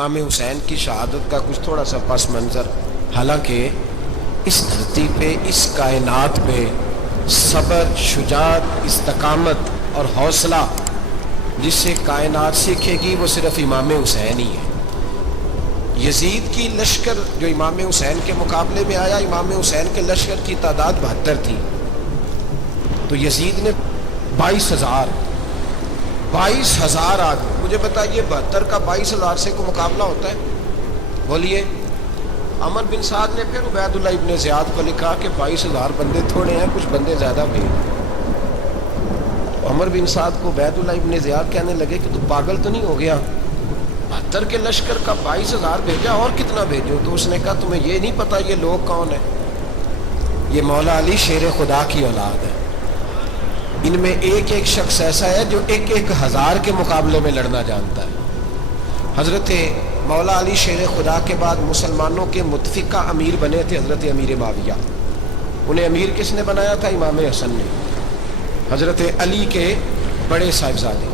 امام حسین کی شہادت کا کچھ تھوڑا سا پس منظر. حالانکہ اس دھرتی پہ، اس کائنات پہ صبر، شجاعت، استقامت اور حوصلہ جس سے کائنات سیکھے گی وہ صرف امام حسین ہی ہے. یزید کی لشکر جو امام حسین کے مقابلے میں آیا، امام حسین کے لشکر کی تعداد 72 تھی، تو یزید نے 22,000 آدمی. مجھے بتائیے 72 کا 22,000 سے کوئی مقابلہ ہوتا ہے؟ بولیے. عمر بن سعد نے پھر عبید اللہ ابن زیاد کو لکھا کہ 22,000 بندے تھوڑے ہیں، کچھ بندے زیادہ بھیج. عمر بن سعد کو عبید اللہ ابن زیاد کہنے لگے کہ تو پاگل تو نہیں ہو گیا، 72 کے لشکر کا 22,000 بھیجا، اور کتنا بھیجو؟ تو اس نے کہا تمہیں یہ نہیں پتا یہ لوگ کون ہیں؟ یہ مولا علی شیر خدا کی اولاد ہے. ان میں ایک ایک شخص ایسا ہے جو 1,000 کے مقابلے میں لڑنا جانتا ہے. حضرت مولا علی شیر خدا کے بعد مسلمانوں کے متفقہ امیر بنے تھے حضرت امیر معاویہ. انہیں امیر کس نے بنایا تھا؟ امام حسن نے. حضرت علی کے بڑے صاحبزادے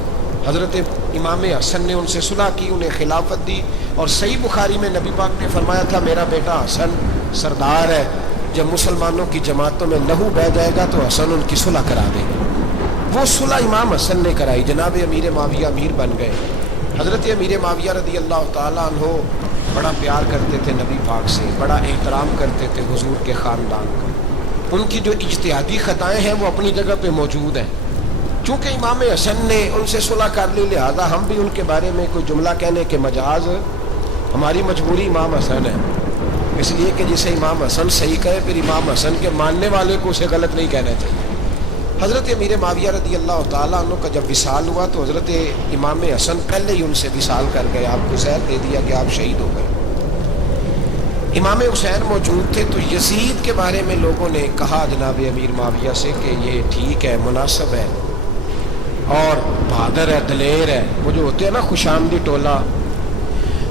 حضرت امام حسن نے ان سے صلح کی، انہیں خلافت دی. اور صحیح بخاری میں نبی پاک نے فرمایا تھا میرا بیٹا حسن سردار ہے، جب مسلمانوں کی جماعتوں میں لہو بہہ جائے گا تو حسن ان کی صلح کرا دے گا. وہ صلح امام حسن نے کرائی. جناب امیر معاویہ امیر بن گئے. حضرت امیر معاویہ رضی اللہ تعالیٰ عنہ بڑا پیار کرتے تھے نبی پاک سے، بڑا احترام کرتے تھے حضور کے خاندان کا. ان کی جو اجتہادی خطائیں ہیں وہ اپنی جگہ پہ موجود ہیں. چونکہ امام حسن نے ان سے صلح کر لی، لہذا ہم بھی ان کے بارے میں کوئی جملہ کہنے کے مجاز، ہماری مجبوری امام حسن ہے. اس لیے کہ جسے امام حسن صحیح کہے پھر امام حسن کے ماننے والے کو اسے غلط نہیں کہنا چاہیے. حضرت امیر معاویہ رضی اللہ تعالیٰ عنہ کا جب وصال ہوا تو حضرت امام حسن پہلے ہی ان سے وصال کر گئے، آپ کو زہر دے دیا کہ آپ شہید ہو گئے. امام حسین موجود تھے تو یزید کے بارے میں لوگوں نے کہا جناب امیر معاویہ سے کہ یہ ٹھیک ہے، مناسب ہے اور بہادر ہے، دلیر ہے، وہ جو ہوتے ہیں نا خوش آمدی ٹولہ.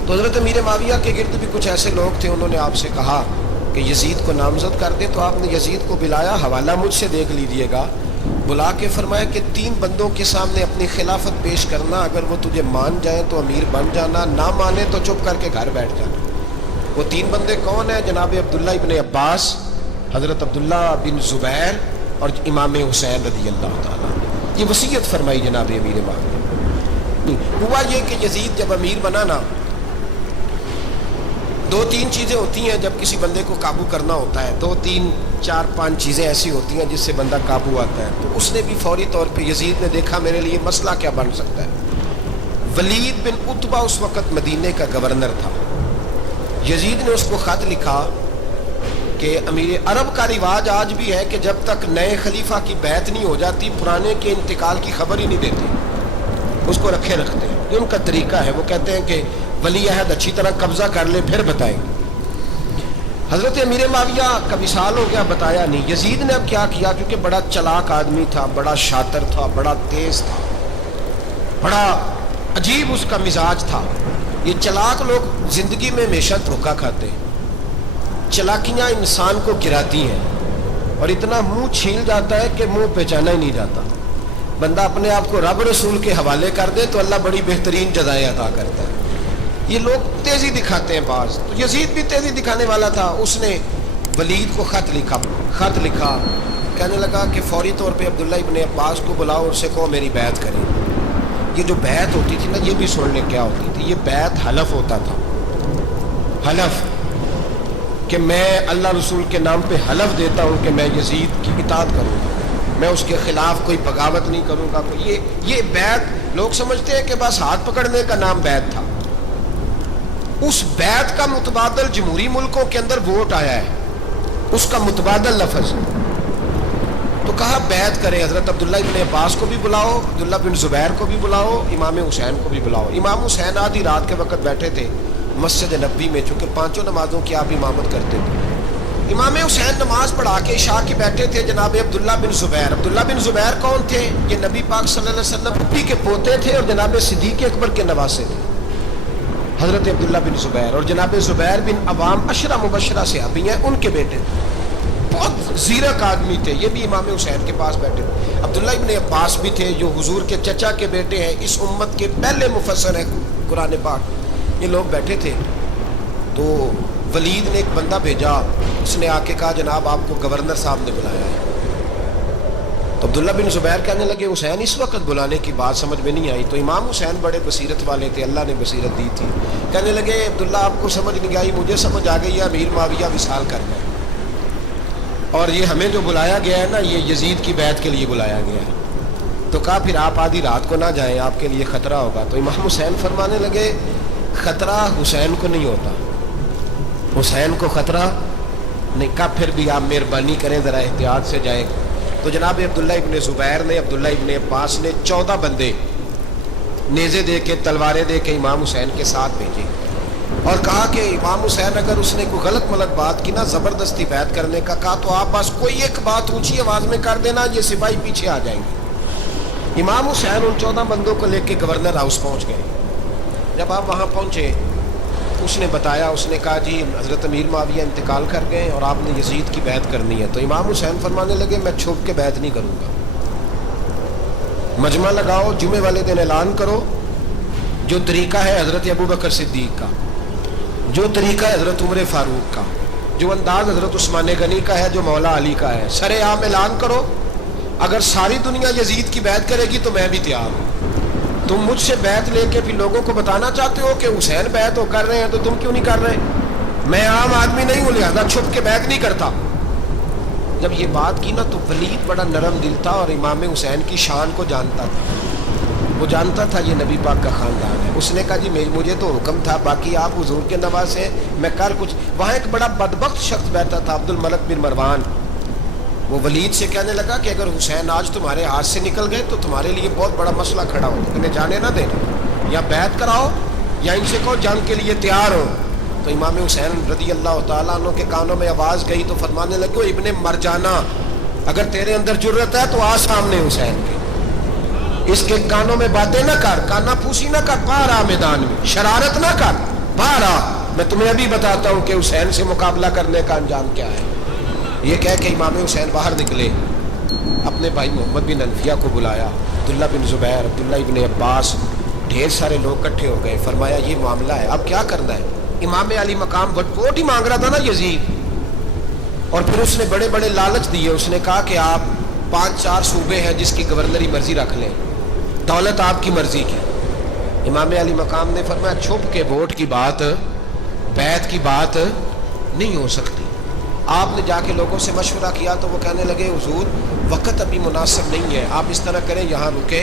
تو حضرت امیر معاویہ کے گرد بھی کچھ ایسے لوگ تھے، انہوں نے آپ سے کہا کہ یزید کو نامزد کر دیں. تو آپ نے یزید کو بلایا، حوالہ مجھ سے دیکھ لیجیے گا. بلا کے فرمایا کہ 3 بندوں کے سامنے اپنی خلافت پیش کرنا، اگر وہ تجھے مان جائیں تو امیر بن جانا، نہ مانے تو چپ کر کے گھر بیٹھ جانا. وہ 3 بندے کون ہیں؟ جناب عبداللہ ابن عباس، حضرت عبداللہ بن زبیر اور امام حسین رضی اللہ تعالیٰ. یہ وصیت فرمائی جناب امیر معاویہ. ہوا یہ کہ یزید جب امیر بنا نا، 2-3 چیزیں ہوتی ہیں جب کسی بندے کو قابو کرنا ہوتا ہے، 2, 3, 4, 5 چیزیں ایسی ہوتی ہیں جس سے بندہ قابو آتا ہے. تو اس نے بھی فوری طور پہ، یزید نے دیکھا میرے لیے مسئلہ کیا بن سکتا ہے. ولید بن عتبہ اس وقت مدینے کا گورنر تھا. یزید نے اس کو خط لکھا کہ امیر عرب کا رواج آج بھی ہے کہ جب تک نئے خلیفہ کی بیعت نہیں ہو جاتی پرانے کے انتقال کی خبر ہی نہیں دیتے، اس کو رکھے رکھتے ہیں. یہ ان کا طریقہ ہے. وہ کہتے ہیں کہ ولی عہد اچھی طرح قبضہ کر لے پھر بتائیں گے. حضرت امیر معاویہ کا وصال ہو گیا، بتایا نہیں. یزید نے اب کیا کیا، کیونکہ بڑا چلاک آدمی تھا، بڑا شاطر تھا، بڑا تیز تھا، بڑا عجیب اس کا مزاج تھا. یہ چلاک لوگ زندگی میں ہمیشہ دھوکہ کھاتے ہیں. چلاکیاں انسان کو گراتی ہیں اور اتنا منہ چھیل جاتا ہے کہ منہ پہچانا ہی نہیں جاتا. بندہ اپنے آپ کو رب رسول کے حوالے کر دے تو اللہ بڑی بہترین جزائیں عطا کرتا ہے. یہ لوگ تیزی دکھاتے ہیں بعض. تو یزید بھی تیزی دکھانے والا تھا. اس نے ولید کو خط لکھا، کہنے لگا کہ فوری طور پہ عبداللہ ابن عباس کو بلاؤ اور اسے کہو میری بیعت کریں. یہ جو بیعت ہوتی تھی نا، یہ بھی سن لیں کیا ہوتی تھی. یہ بیعت حلف ہوتا تھا. حلف کہ میں اللہ رسول کے نام پہ حلف دیتا ہوں کہ میں یزید کی اطاعت کروں گا، میں اس کے خلاف کوئی بغاوت نہیں کروں گا. یہ بیعت لوگ سمجھتے ہیں کہ بس ہاتھ پکڑنے کا نام بیعت تھا. اس بیعت کا متبادل جمہوری ملکوں کے اندر ووٹ آیا ہے، اس کا متبادل لفظ. تو کہا بیعت کرے. حضرت عبداللہ ابن عباس کو بھی بلاؤ، عبداللہ بن زبیر کو بھی بلاؤ، امام حسین کو بھی بلاؤ. امام حسین آدھی رات کے وقت بیٹھے تھے مسجد نبوی میں، چونکہ 5 نمازوں کی آپ امامت کرتے تھے. امام حسین نماز پڑھا کے عشاء کے بیٹھے تھے. جناب عبداللہ بن زبیر، عبداللہ بن زبیر کون تھے؟ یہ نبی پاک صلی اللہ علیہ وسلم کے پوتے تھے اور جناب صدیق اکبر کے نواسے تھے. حضرت عبداللہ بن زبیر اور جناب زبیر بن عوام عشرہ مبشرہ صحابی ہیں، ان کے بیٹے بہت زیرک آدمی تھے. یہ بھی امام حسین کے پاس بیٹھے. عبداللہ ابن عباس بھی تھے جو حضور کے چچا کے بیٹے ہیں، اس امت کے پہلے مفسر ہیں قرآن پاک. یہ لوگ بیٹھے تھے تو ولید نے ایک بندہ بھیجا، اس نے آ کے کہا جناب آپ کو گورنر صاحب نے بلایا ہے۔ تو عبداللہ بن زبیر کہنے لگے حسین اس وقت بلانے کی بات سمجھ میں نہیں آئی۔ تو امام حسین بڑے بصیرت والے تھے، اللہ نے بصیرت دی تھی، کہنے لگے عبداللہ آپ کو سمجھ نہیں آئی، مجھے سمجھ آ گئی ہے، امیر معاویہ وصال کر گئے اور یہ ہمیں جو بلایا گیا ہے نا یہ یزید کی بیعت کے لیے بلایا گیا ہے۔ تو کہا پھر آپ آدھی رات کو نہ جائیں، آپ کے لیے خطرہ ہوگا۔ تو امام حسین فرمانے لگے خطرہ حسین کو نہیں ہوتا، حسین کو خطرہ نہیں۔ کہا پھر بھی آپ مہربانی کریں ذرا احتیاط سے جائیں۔ تو جناب عبداللہ ابن زبیر نے، عبداللہ ابن عباس نے 14 بندے نیزے دے کے تلواریں دے کے امام حسین کے ساتھ بھیجے اور کہا کہ امام حسین اگر اس نے کوئی غلط ملت بات کی نا زبردستی بیعت کرنے کا کہا تو آپ بس کوئی ایک بات اونچی آواز میں کر دینا، یہ سپاہی پیچھے آ جائیں گے۔ امام حسین ان 14 بندوں کو لے کے گورنر ہاؤس پہنچ گئے۔ جب آپ وہاں پہنچے اس نے بتایا، اس نے کہا جی حضرت امیر معاویہ انتقال کر گئے اور آپ نے یزید کی بیعت کرنی ہے۔ تو امام حسین فرمانے لگے میں چھپ کے بیعت نہیں کروں گا، مجمع لگاؤ، جمعے والے دن اعلان کرو، جو طریقہ ہے حضرت ابوبکر صدیق کا، جو طریقہ ہے حضرت عمر فاروق کا، جو انداز حضرت عثمان غنی کا ہے، جو مولا علی کا ہے، سر عام اعلان کرو، اگر ساری دنیا یزید کی بیعت کرے گی تو میں بھی تیار ہوں۔ تم مجھ سے بیعت لے کے بھی لوگوں کو بتانا چاہتے ہو کہ حسین بیعت ہو کر رہے ہیں تو تم کیوں نہیں کر رہے؟ میں عام آدمی نہیں ہوں لہذا چھپ کے بیعت نہیں کرتا۔ جب یہ بات کی نا تو ولید بڑا نرم دل تھا اور امام حسین کی شان کو جانتا تھا، وہ جانتا تھا یہ نبی پاک کا خاندان ہے۔ اس نے کہا جی مجھے تو حکم تھا، باقی آپ حضور کے نواز ہیں، میں کر کچھ۔ وہاں ایک بڑا بدبخت شخص بیٹھا تھا عبد الملک بن مروان، وہ ولید سے کہنے لگا کہ اگر حسین آج تمہارے ہاتھ سے نکل گئے تو تمہارے لیے بہت بڑا مسئلہ کھڑا ہو، انہیں جانے نہ دینا، یا بیعت کراؤ یا ان سے کہو جنگ کے لیے تیار ہو۔ تو امام حسین رضی اللہ تعالیٰ عنہ کے کانوں میں آواز گئی تو فرمانے لگے ابن مرجانہ اگر تیرے اندر جرت ہے تو آ سامنے حسین کے، اس کے کانوں میں باتیں نہ کر، کانا پھوسی نہ کر، باہر آ میدان میں، شرارت نہ کر، باہر آ، میں تمہیں ابھی بتاتا ہوں کہ حسین سے مقابلہ کرنے کا انجام کیا ہے۔ یہ کہہ کے امام حسین باہر نکلے، اپنے بھائی محمد بن انفیہ کو بلایا، عبداللہ بن زبیر، عبداللہ ابن عباس، ڈھیر سارے لوگ اکٹھے ہو گئے۔ فرمایا یہ معاملہ ہے، اب کیا کرنا ہے؟ امام علی مقام ووٹ ہی مانگ رہا تھا نا یزید، اور پھر اس نے بڑے بڑے لالچ دیے۔ اس نے کہا کہ آپ 5-4 صوبے ہیں جس کی گورنری مرضی رکھ لیں، دولت آپ کی مرضی کی۔ امام علی مقام نے فرمایا چھپ کے ووٹ کی بات، بیعت کی بات نہیں ہو سکتی۔ آپ نے جا کے لوگوں سے مشورہ کیا تو وہ کہنے لگے حضور وقت ابھی مناسب نہیں ہے، آپ اس طرح کریں یہاں رکے،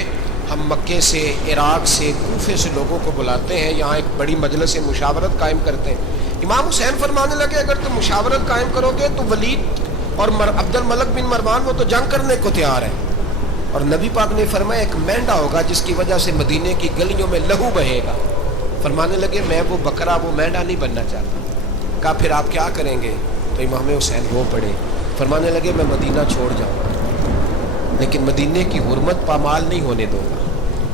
ہم مکے سے، عراق سے، کوفے سے لوگوں کو بلاتے ہیں، یہاں ایک بڑی مجلس مشاورت قائم کرتے ہیں۔ امام حسین فرمانے لگے اگر تم مشاورت قائم کرو گے تو ولید اور عبد الملک بن مروان وہ تو جنگ کرنے کو تیار ہے، اور نبی پاک نے فرمایا ایک مینڈا ہوگا جس کی وجہ سے مدینے کی گلیوں میں لہو بہے گا۔ فرمانے لگے میں وہ بکرا، وہ مینڈا نہیں بننا چاہتا۔ کہا پھر آپ کیا کریں گے؟ تو امام حسین رو پڑے، فرمانے لگے میں مدینہ چھوڑ جاؤں گا لیکن مدینے کی حرمت پامال نہیں ہونے دوں گا۔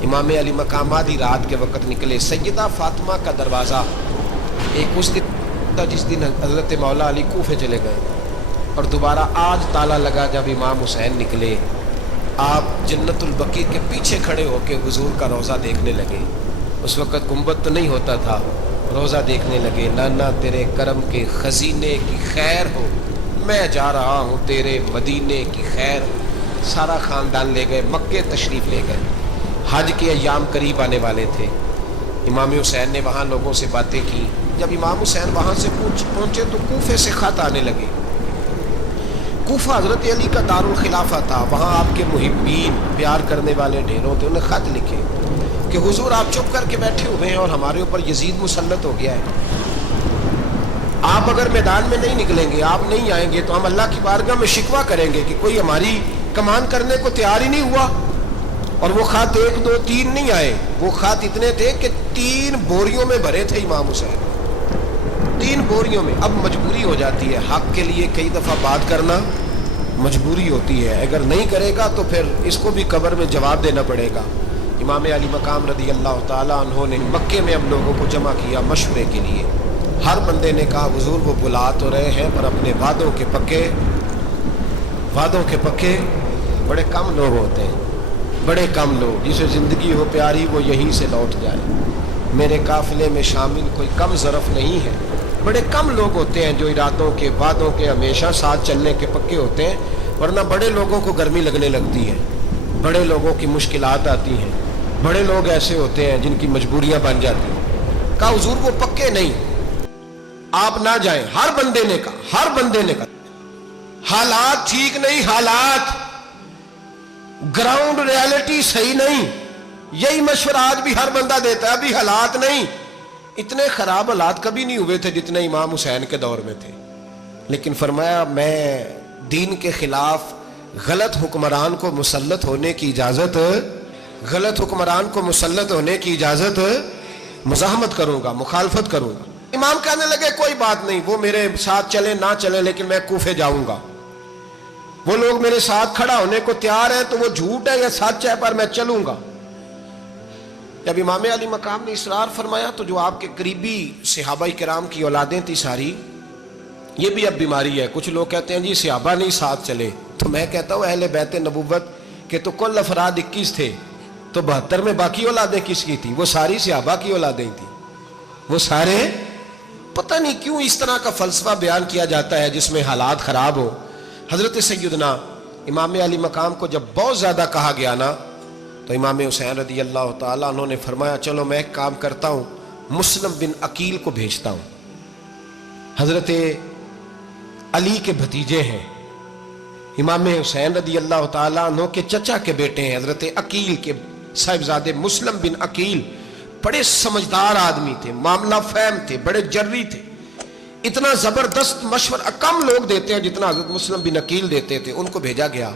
امام علی مقام آدھی رات کے وقت نکلے، سیدہ فاطمہ کا دروازہ ایک اس دن تھا جس دن حضرت مولا علی کوفے چلے گئے، اور دوبارہ آج تالا لگا جب امام حسین نکلے۔ آپ جنت البقیع کے پیچھے کھڑے ہو کے حضور کا روضہ دیکھنے لگے، اس وقت گنبد تو نہیں ہوتا تھا، روزہ دیکھنے لگے۔ نانا تیرے کرم کے خزینے کی خیر ہو، میں جا رہا ہوں تیرے مدینے کی خیر۔ سارا خاندان لے گئے، مکے تشریف لے گئے، حج کے ایام قریب آنے والے تھے۔ امام حسین نے وہاں لوگوں سے باتیں کی۔ جب امام حسین وہاں سے پہنچے تو کوفے سے خط آنے لگے۔ کوفہ حضرت علی کا دارالخلافہ تھا، وہاں آپ کے محبین، پیار کرنے والے ڈھیروں تھے، انہیں خط لکھے کہ حضور آپ چپ کر کے بیٹھے ہوئے ہیں اور ہمارے اوپر یزید مسلط ہو گیا ہے، آپ اگر میدان میں نہیں نکلیں گے، آپ نہیں آئیں گے تو ہم اللہ کی بارگاہ میں شکوہ کریں گے کہ کوئی ہماری کمان کرنے کو تیار ہی نہیں ہوا۔ اور وہ خط 1 2 3 نہیں آئے، وہ خط اتنے تھے کہ 3 بوریوں میں بھرے تھے امام حسین، 3 بوریوں میں۔ اب مجبوری ہو جاتی ہے، حق کے لیے کئی دفعہ بات کرنا مجبوری ہوتی ہے، اگر نہیں کرے گا تو پھر اس کو بھی قبر میں جواب دینا پڑے گا۔ امام علی مقام رضی اللہ تعالیٰ عنہ نے مکے میں اب لوگوں کو جمع کیا مشورے کے لیے۔ ہر بندے نے کہا حضور وہ بلا تو رہے ہیں پر اپنے وعدوں کے پکے بڑے کم لوگ ہوتے ہیں، بڑے کم لوگ، جسے زندگی ہو پیاری وہ یہیں سے لوٹ جائے۔ میرے قافلے میں شامل کوئی کم ظرف نہیں ہے. بڑے کم لوگ ہوتے ہیں جو ارادوں کے وعدوں کے ہمیشہ ساتھ چلنے کے پکے ہوتے ہیں، ورنہ بڑے لوگوں کو گرمی لگنے لگتی ہے، بڑے لوگوں کی مشکلات آتی ہیں، بڑے لوگ ایسے ہوتے ہیں جن کی مجبوریاں بن جاتی ہیں. کہا حضور وہ پکے نہیں، آپ نہ جائیں. ہر بندے نے کہا حالات ٹھیک نہیں، حالات گراؤنڈ ریالٹی صحیح نہیں. یہی مشورہ آج بھی ہر بندہ دیتا ہے، ابھی حالات نہیں. اتنے خراب حالات کبھی نہیں ہوئے تھے جتنے امام حسین کے دور میں تھے. لیکن فرمایا میں دین کے خلاف غلط حکمران کو مسلط ہونے کی اجازت مزاحمت کروں گا، مخالفت کروں گا. امام کہنے لگے کوئی بات نہیں، وہ میرے ساتھ چلے نہ چلے لیکن میں کوفے جاؤں گا. وہ لوگ میرے ساتھ کھڑا ہونے کو تیار ہے تو وہ جھوٹ ہے یا سچ ہے، پر میں چلوں گا. جب امام علی مقام نے اصرار فرمایا تو جو آپ کے قریبی صحابہ کرام کی اولادیں تھی ساری، یہ بھی اب بیماری ہے. کچھ لوگ کہتے ہیں جی صحابہ نہیں ساتھ چلے، تو میں کہتا ہوں اہل بیت نبوت کے تو کل افراد 21 تھے، تو 72 میں باقی اولادیں کس کی تھی؟ وہ ساری صحابہ کی اولادیں تھیں. وہ سارے، پتہ نہیں کیوں اس طرح کا فلسفہ بیان کیا جاتا ہے جس میں حالات خراب ہو. حضرت سیدنا امام علی مقام کو جب بہت زیادہ کہا گیا نا، تو امام حسین رضی اللہ تعالیٰ عنہ نے فرمایا چلو میں ایک کام کرتا ہوں، مسلم بن عقیل کو بھیجتا ہوں. حضرت علی کے بھتیجے ہیں، امام حسین رضی اللہ تعالیٰ عنہ کے چچا کے بیٹے ہیں، حضرت عقیل کے صاحبزادے مسلم بن عقیل. بڑے سمجھدار آدمی تھے، معاملہ فہم تھے، بڑے جری تھے. اتنا زبردست مشورہ کم لوگ دیتے ہیں جتنا حضرت مسلم بن عقیل دیتے تھے. ان کو بھیجا گیا.